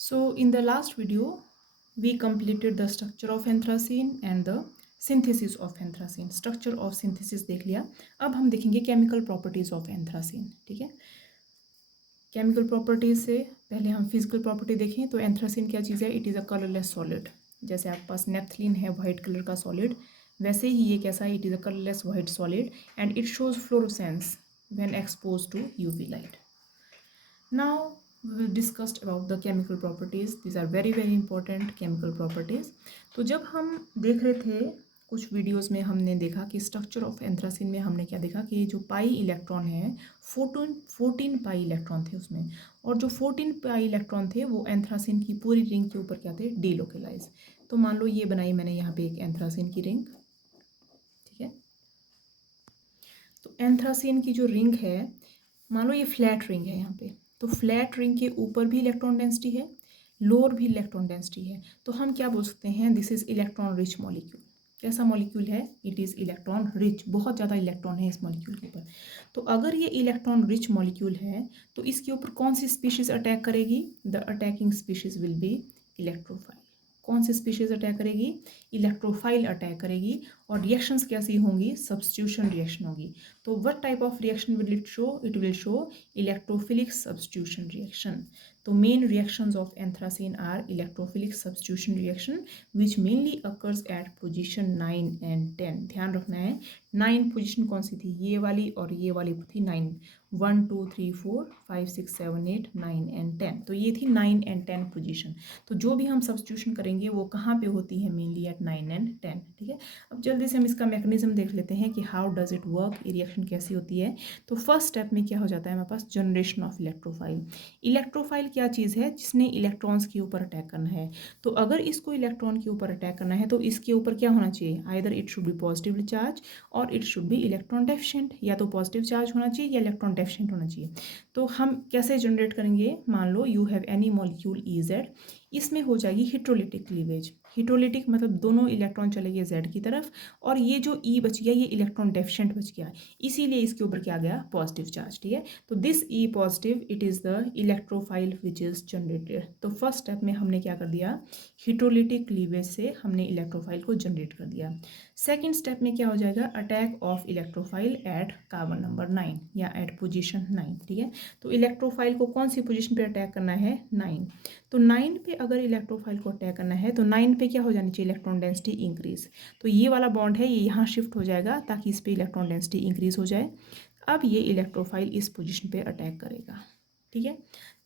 So in the last video, we completed the structure of anthracene and the synthesis of anthracene. Structure of synthesis देख लिया. अब हम देखेंगे chemical properties of anthracene. ठीक है. Chemical properties से पहले हम फिजिकल प्रॉपर्टी देखें तो एंथ्रासिन क्या चीज़ है. It is a colourless solid. जैसे आपके पास नेफ्थलीन है वाइट कलर का सॉलिड, वैसे ही ये कैसा है. It is a colourless white solid and it shows fluorescence when expose to UV light. Now we will discuss about the chemical properties. These are very important chemical properties. तो जब हम देख रहे थे कुछ वीडियोस में हमने देखा कि स्ट्रक्चर ऑफ एंथ्रासिन में हमने क्या देखा कि जो पाई इलेक्ट्रॉन है 14 पाई इलेक्ट्रॉन थे उसमें, और जो 14 पाई इलेक्ट्रॉन थे वो एंथ्रासिन की पूरी रिंग के ऊपर क्या थे, डीलोकेलाइज. तो मान लो ये बनाई मैंने यहाँ पे एक एंथ्रासिन की रिंग. ठीक है. तो एंथ्रासिन की जो रिंग है, मान लो ये फ्लैट रिंग है यहाँ पे, तो फ्लैट रिंग के ऊपर भी इलेक्ट्रॉन डेंसिटी है, लोअर भी इलेक्ट्रॉन डेंसिटी है. तो हम क्या बोल सकते हैं, this is electron rich molecule. कैसा मॉलिक्यूल है, इट इज़ इलेक्ट्रॉन रिच. बहुत ज़्यादा इलेक्ट्रॉन है इस मॉलिक्यूल के ऊपर. तो अगर ये इलेक्ट्रॉन रिच मॉलिक्यूल है तो इसके ऊपर कौन सी स्पीशीज अटैक करेगी, the attacking species will be electrophile. कौन सी स्पीशीज अटैक करेगी, इलेक्ट्रोफाइल अटैक करेगी. और रिएक्शंस कैसी होंगी, सब्स्टिट्यूशन रिएक्शन होगी. तो what type of reaction will it show, it will show electrophilic substitution reaction. तो main reactions of anthracene are electrophilic substitution reaction which mainly occurs at position 9 and 10. ध्यान रखना है 9 पोजीशन कौन सी थी, ये वाली और ये वाली थी 9. 1 2 3 4 5 6 7 8 9 and 10. तो ये थी 9 and 10 पोजीशन. तो जो भी हम सब्स्टिट्यूशन करेंगे वो कहाँ पे होती है, मेनली एट 9 and 10. ठीक है. अब जल्दी से हम इसका मैकेनिज्म देख लेते हैं कि हाउ डज इट वर्क, ये रिएक्शन कैसी होती है. तो फर्स्ट स्टेप में क्या हो जाता है हमारे पास, जनरेशन ऑफ इलेक्ट्रोफाइल. इलेक्ट्रोफाइल क्या चीज़ है, जिसने इलेक्ट्रॉन्स के ऊपर अटैक करना है. तो अगर इसको इलेक्ट्रॉन के ऊपर अटैक करना है तो इसके ऊपर क्या होना चाहिए, either it should be positively charge और it should be electron deficient. या तो पॉजिटिव चार्ज होना चाहिए या इलेक्ट्रॉन डेफिशिएंट होना चाहिए. तो हम कैसे जनरेट करेंगे, मान लो you have any molecule EZ, इसमें हो जाएगी हिट्रोलिटिक क्लीवेज. हिट्रोलिटिक मतलब दोनों इलेक्ट्रॉन चले गए Z की तरफ और ये जो E बच गया ये इलेक्ट्रॉन डेफिशिएंट बच गया, इसीलिए इसके ऊपर क्या आ गया, पॉजिटिव चार्ज. ठीक है. तो this E positive it is the electrophile which is generated. तो फर्स्ट स्टेप में हमने क्या कर दिया, हिट्रोलिटिक क्लीवेज से हमने इलेक्ट्रोफाइल को जनरेट कर दिया. सेकेंड स्टेप में क्या हो जाएगा, attack of electrophile at carbon number 9 या एट पोजीशन 9. ठीक है. तो इलेक्ट्रोफाइल को कौन सी पोजीशन पे अटैक करना है, 9. तो 9 पे अगर इलेक्ट्रोफाइल को अटैक करना है तो 9 पे क्या हो जानी चाहिए, इलेक्ट्रॉन डेंसिटी इंक्रीज. तो ये वाला बॉन्ड है ये यहाँ शिफ्ट हो जाएगा ताकि इस पे इलेक्ट्रॉन डेंसिटी इंक्रीज हो जाए. अब ये इलेक्ट्रोफाइल इस पोजीशन पे अटैक करेगा. ठीक है.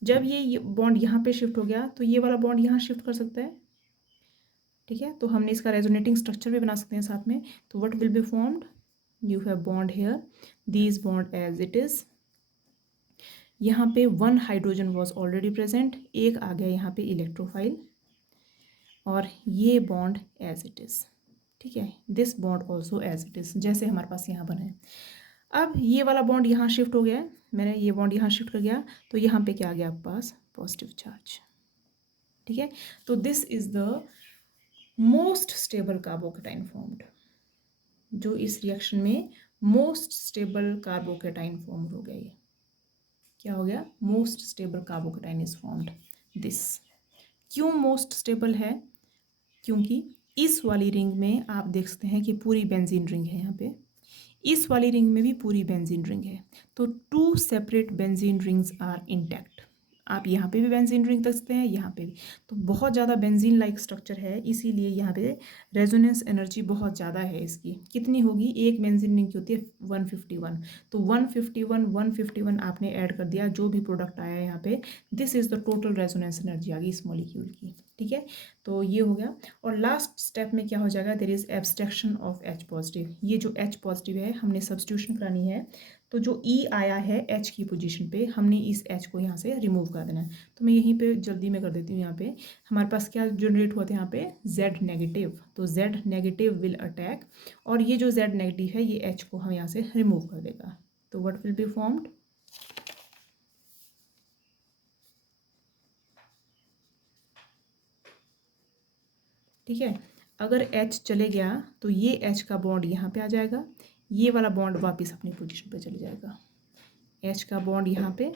जब ये बॉन्ड यहाँ पे शिफ्ट हो गया तो ये वाला बॉन्ड यहाँ शिफ्ट कर सकता है. ठीक है. तो हमने इसका रेजोनेटिंग स्ट्रक्चर भी बना सकते हैं साथ में. तो what will be formed, you have bond here, these bond as it is. यहाँ पे 1 हाइड्रोजन वॉज ऑलरेडी प्रेजेंट, एक आ गया यहाँ पे इलेक्ट्रोफाइल, और ये बॉन्ड एज इट इज़. ठीक है. This bond also as it is, जैसे हमारे पास यहाँ बना है. अब ये वाला बॉन्ड यहाँ शिफ्ट हो गया है, मैंने ये बॉन्ड यहाँ शिफ्ट कर गया तो यहाँ पे क्या आ गया आपके पास, पॉजिटिव चार्ज. ठीक है. तो this is the most stable carbocation formed. जो इस रिएक्शन में मोस्ट स्टेबल कार्बोकेटाइन फॉर्म हो गया, ये क्या हो गया, most stable carbocation is formed. This क्यों मोस्ट स्टेबल है, क्योंकि इस वाली रिंग में आप देख सकते हैं कि पूरी बेंजीन रिंग है यहाँ पे, इस वाली रिंग में भी पूरी बेंजीन रिंग है. तो 2 separate benzene rings are intact. आप यहाँ पे भी बेंजीन रिंग देख सकते हैं, यहाँ पे भी. तो बहुत ज़्यादा बेंजीन लाइक स्ट्रक्चर है, इसीलिए यहाँ पे रेजोनेंस एनर्जी बहुत ज़्यादा है इसकी. कितनी होगी, एक बेंजीन रिंग की होती है 151. तो 151 आपने ऐड कर दिया, जो भी प्रोडक्ट आया यहाँ पे, this is the total resonance energy आ गई इस मॉलिक्यूल की. ठीक है. तो ये हो गया. और लास्ट स्टेप में क्या हो जाएगा, there is abstraction of H positive. ये जो H पॉजिटिव है हमने सब्स्टिट्यूशन करानी है, तो जो E आया है H की पोजीशन पे, हमने इस H को यहाँ से रिमूव कर देना है. तो मैं यहीं पे जल्दी में कर देती हूँ. यहाँ पे हमारे पास क्या जनरेट हुआ था, यहाँ पे Z नेगेटिव. तो Z नेगेटिव विल अटैक, और ये जो Z नेगेटिव है ये H को हम यहाँ से रिमूव कर देगा. तो व्हाट विल बी फॉर्म्ड, ठीक है. अगर H चले गया तो ये H का बॉन्ड यहाँ पे आ जाएगा, ये वाला बॉन्ड वापस अपनी पोजीशन पे चले जाएगा. H का बॉन्ड यहाँ पे,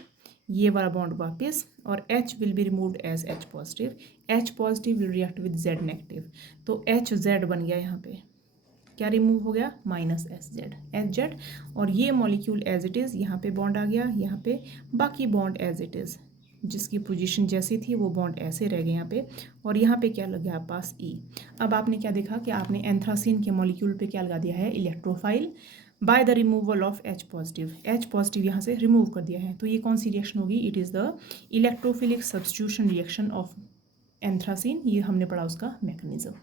ये वाला बॉन्ड वापस, और H will be removed as H positive, H positive will react with Z negative, तो HZ बन गया यहाँ पे, क्या रिमूव हो गया, माइनस HZ, और ये मॉलिक्यूल एज इट इज़, यहाँ पे बॉन्ड आ गया, यहाँ पे बाकी बॉन्ड एज इट इज़, जिसकी पोजीशन जैसी थी वो बॉन्ड ऐसे रह गए यहाँ पे, और यहाँ पे क्या लग गया आप पास E। अब आपने क्या देखा कि आपने एंथ्रासीन के मॉलिक्यूल पे क्या लगा दिया है, electrophile, by the removal of H positive यहाँ से रिमूव कर दिया है, तो ये कौन सी रिएक्शन होगी, it is the electrophilic substitution reaction of anthracene, ये हमने पढ़ा उसका मैकेनिज्म।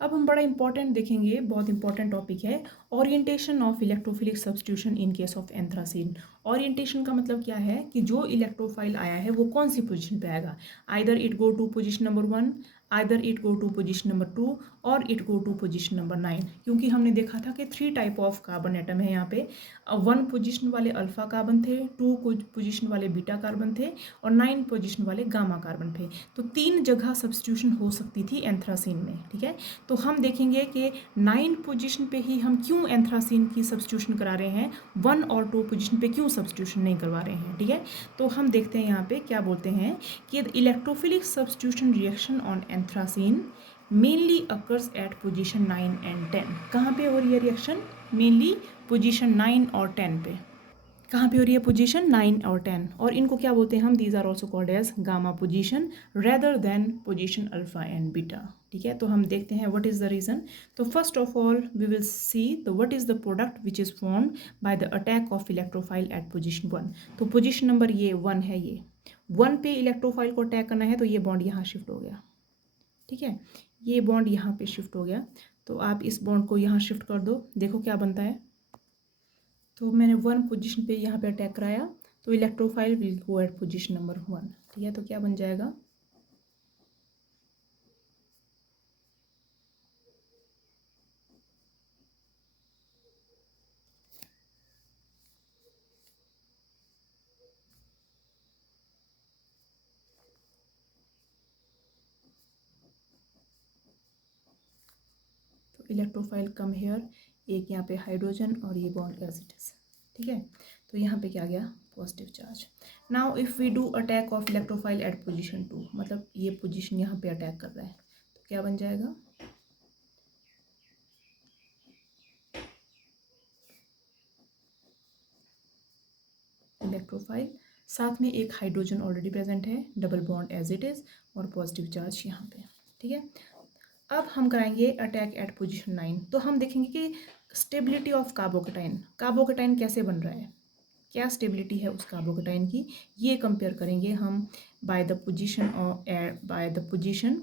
अब हम बड़ा इंपॉर्टेंट देखेंगे, बहुत इंपॉर्टेंट टॉपिक है, orientation of electrophilic substitution in case of anthracene. Orientation का मतलब क्या है कि जो इलेक्ट्रोफाइल आया है वो कौन सी पोजीशन पे आएगा, either it go to position number 1, either it go to position number 2, और it go to position number 9, क्योंकि हमने देखा था कि 3 टाइप ऑफ कार्बन एटम है यहाँ पे, 1 पोजीशन वाले अल्फा कार्बन थे, 2 पोजीशन वाले बीटा कार्बन थे, और 9 पोजीशन वाले गामा कार्बन थे, तो 3 जगह सब्स्टिट्यूशन हो सकती थी एंथ्रासीन में, ठीक है। तो हम देखेंगे कि 9 पोजीशन पे ही हम क्यों एंथ्रासीन की सब्स्टिट्यूशन करा रहे हैं, 1 और 2 पोजीशन पे क्यों सब्स्टिट्यूशन नहीं करवा रहे हैं, ठीक है। तो हम देखते हैं यहाँ पे क्या बोलते हैं कि electrophilic substitution reaction on anthracene mainly occurs at position 9 and 10। कहाँ पे हो रही है रिएक्शन, मेनली पोजीशन 9 और 10 पे, कहाँ पे हो रही है, पोजीशन 9 और 10, और इनको क्या बोलते हैं हम, these are also called as gamma position rather than position alpha and beta, ठीक है। तो हम देखते हैं व्हाट इज द रीजन। तो first of all we will see the what is the product which is formed by the attack of electrophile at position 1। तो position number ये 1 है, ये 1 पे इलेक्ट्रोफाइल को अटैक करना है, तो ये बॉन्ड यहाँ शिफ्ट हो गया, ठीक है, ये बॉन्ड यहाँ पे शिफ्ट हो गया, तो आप इस बॉन्ड को यहाँ शिफ्ट कर दो, देखो क्या बनता है। तो मैंने 1 पोजीशन पे यहाँ पे अटैक कराया, तो electrophile will go at position number 1, ठीक है। तो क्या बन जाएगा, तो इलेक्ट्रोफाइल कम हेयर, एक यहाँ पे हाइड्रोजन और ये बॉन्ड एज इट इज, ठीक है। तो यहाँ पे क्या गया, positive charge. Now if we do attack of electrophile at position 2, मतलब ये पोजीशन यहाँ पे अटैक कर रहा है, तो क्या बन जाएगा, इलेक्ट्रोफाइल, साथ में एक हाइड्रोजन ऑलरेडी प्रेजेंट है, double bond as it is, और पॉजिटिव चार्ज यहाँ पे, ठीक है। अब हम कराएंगे अटैक एट पोजीशन 9, तो हम देखेंगे कि स्टेबिलिटी ऑफ कार्बोकेटाइन कैसे बन रहा है, क्या स्टेबिलिटी है उस कार्बोकेटाइन की, ये कंपेयर करेंगे हम बाय द पोजीशन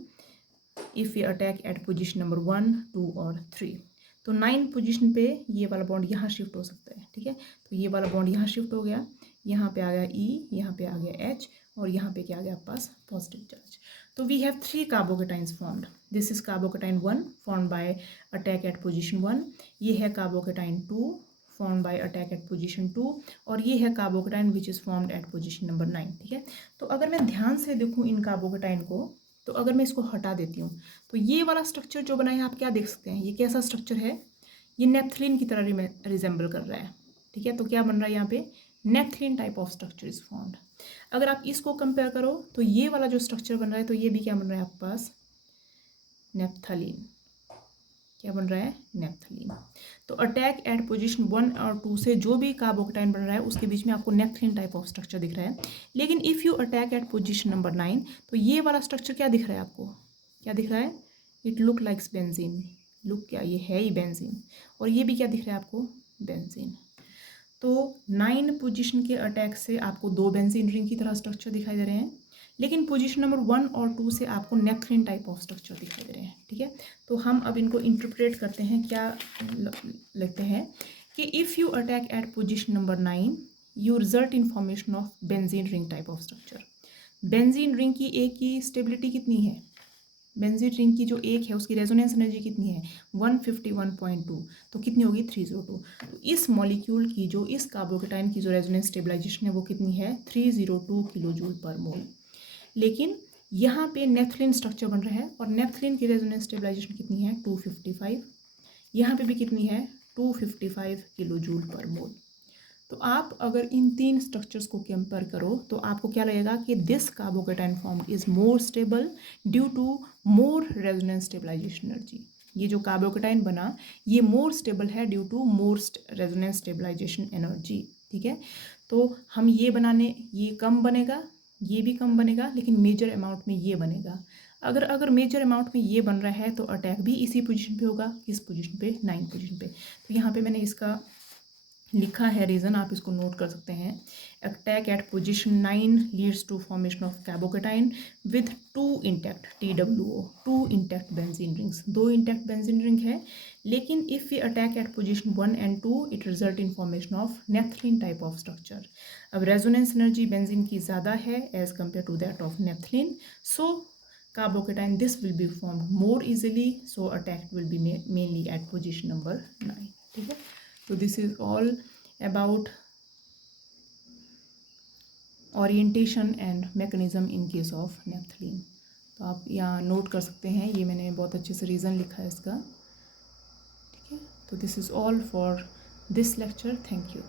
इफ़ ये अटैक एट पोजीशन नंबर 1, 2 और 3। तो 9 पोजीशन पे ये वाला बॉन्ड यहाँ शिफ्ट हो सकता है, ठीक है। तो ये वाला बॉन्ड यहाँ शिफ्ट हो गया, यहाँ पे आ गया E, यहाँ पे आ गया H, और यहाँ पे क्या आ गया आपके पास, पॉजिटिव चार्ज। तो we have 3 carbocations formed, this is carbocation 1 formed by attack at position 1, ये है carbocation 2 formed by attack at position 2, और ये है carbocation which is formed at position number 9, ठीक है। तो अगर मैं ध्यान से देखूँ इन कार्बोकेटाइन को, तो अगर मैं इसको हटा देती हूँ, तो ये वाला स्ट्रक्चर जो बना है आप क्या देख सकते हैं, ये कैसा स्ट्रक्चर है, ये नेप्थलीन की तरह रिजेंबल कर रहा है, ठीक है। तो क्या बन रहा है यहाँ पे, naphthalene type of structure is formed. अगर आप इसको कंपेयर करो तो ये वाला जो स्ट्रक्चर बन रहा है, तो ये भी क्या बन रहा है आपके पास, नेप्थलीन, क्या बन रहा है, नेप्थलीन। तो अटैक एट पोजीशन 1 और 2 से जो भी कार्बोकेटाइन बन रहा है उसके बीच में आपको नेप्थलीन टाइप ऑफ स्ट्रक्चर दिख रहा है। लेकिन if you attack at position number 9, तो ये वाला स्ट्रक्चर क्या दिख रहा है आपको, क्या दिख रहा है, it look likes benzene, look क्या, ये है ही बेंजीन, और ये भी क्या दिख रहा है आपको, बेंजीन। तो 9 पोजीशन के अटैक से आपको 2 बेंजीन रिंग की तरह स्ट्रक्चर दिखाई दे रहे हैं, लेकिन पोजीशन नंबर 1 और 2 से आपको नेप्थलीन टाइप ऑफ स्ट्रक्चर दिखाई दे रहे हैं, ठीक है। तो हम अब इनको इंटरप्रेट करते हैं, क्या लिखते हैं कि if you attack at position number 9 you result in formation of benzene ring type of structure. Benzene ring की एक की स्टेबिलिटी कितनी है, बेंजीन रिंग की जो एक है उसकी रेजोनेंस एनर्जी कितनी है, 151.2, तो कितनी होगी, 302। तो इस मॉलिक्यूल की जो, इस कार्बोकेटाइन की जो रेजोनेंस स्टेबलाइजेशन है वो कितनी है, 302 किलो जूल पर मोल। लेकिन यहाँ पे नेप्थलीन स्ट्रक्चर बन रहा है, और नेप्थलीन की रेजोनेंस स्टेबलाइजेशन कितनी है, 255, यहाँ पे भी कितनी है, 255 किलो जूल पर मोल। तो आप अगर इन 3 स्ट्रक्चर्स को कंपेयर करो तो आपको क्या लगेगा कि this carbocation formed is more stable due to more resonance stabilisation energy. ये जो कार्बोकेटाइन बना ये मोर स्टेबल है due to more resonance stabilisation energy. ठीक है, तो हम ये बनाने, ये कम बनेगा, ये भी कम बनेगा, लेकिन मेजर अमाउंट में ये बनेगा। अगर मेजर अमाउंट में ये बन रहा है तो अटैक भी इसी पोजीशन पे होगा, किस पोजीशन पे, 9 पोजीशन पे। तो यहाँ पे मैंने इसका लिखा है रीज़न, आप इसको नोट कर सकते हैं। Attack at position 9 leads to formation of carbocation with 2 intact TWO, 2 intact benzene rings, 2 intact benzene ring है। लेकिन if we attack at position 1 and 2 it result in formation of naphthalene type of structure. अब resonance energy benzene की ज़्यादा है as compare to that of naphthalene, so carbocation this will be formed more easily, so attack will be mainly at position number 9। ठीक है, तो this is all about orientation and mechanism in case of naphthalene। तो आप यहाँ note कर सकते हैं, ये मैंने बहुत अच्छे से रीज़न लिखा है इसका। ठीक है, तो this is all for this lecture, thank you.